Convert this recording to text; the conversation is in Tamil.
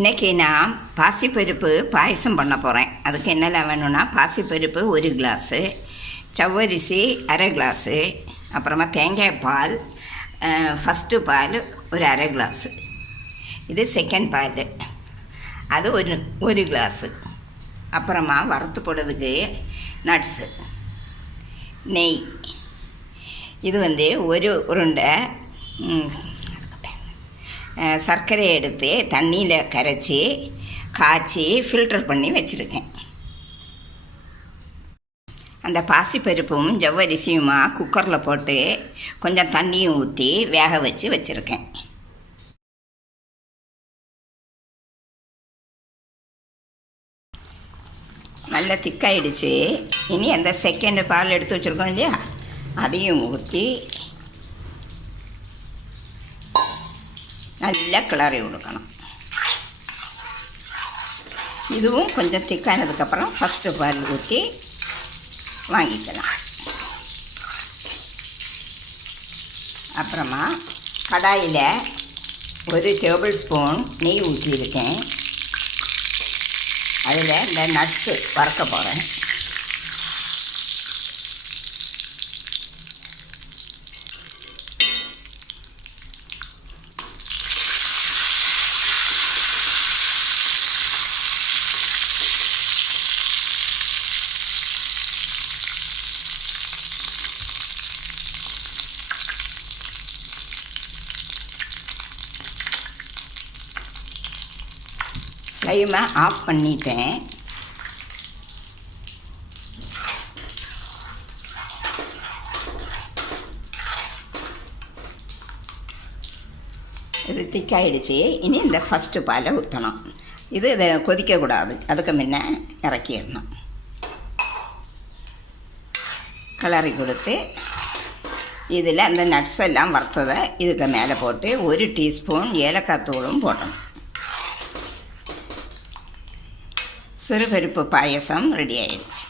இன்றைக்கி நான் பாசிப்பருப்பு பாயசம் பண்ண போகிறேன். அதுக்கு என்னெல்லாம் வேணும்னா, பாசிப்பருப்பு 1 கிளாஸு, ஜவ்வரிசி அரை கிளாஸு, அப்புறமா தேங்காய் பால், ஃபஸ்ட்டு பால் ஒரு அரை கிளாஸு, இது செகண்ட் பால் அது ஒரு கிளாஸு, அப்புறமா வறுத்து போடுறதுக்கு நட்ஸு, நெய், இது ஒரு உருண்டை சர்க்கரை எடுத்து தண்ணியில் கரைச்சி காய்ச்சி ஃபில்டர் பண்ணி வச்சுருக்கேன். அந்த பாசிப்பருப்பும் ஜவ்வரிசியுமா குக்கரில் போட்டு கொஞ்சம் தண்ணியும் ஊற்றி வேக வச்சுருக்கேன். நல்லா திக்காயிடுச்சு. இனி அந்த செகண்ட் பால் எடுத்து வச்சுருக்கோம் இல்லையா, அதையும் ஊற்றி நல்லா கிளறி விடுக்கணும். இதுவும் கொஞ்சம் திக்கானதுக்கப்புறம் ஃபஸ்ட்டு பால் ஊற்றி வாங்கிக்கலாம். அப்புறமா கடாயில் 1 டேபிள் ஸ்பூன் நெய் ஊற்றியிருக்கேன். அதில் இந்த நட்ஸு வறுக்க போகிறேன். ஃப்ளேமை ஆஃப் பண்ணிட்டேன். இது திக்காயிடுச்சு. இனி இந்த ஃபஸ்ட்டு பாலை ஊற்றணும். இதை கொதிக்கக்கூடாது, அதுக்கு முன்ன இறக்கிடணும். கிளறி கொடுத்து இதில் அந்த நட்ஸ் எல்லாம் வறுத்ததை இதுக்கு மேலே போட்டு 1 டீஸ்பூன் ஏலக்காய் தூளும் போட்டணும். சிறுபருப்பு பாயசம் ரெடி ஆயிடுச்சு.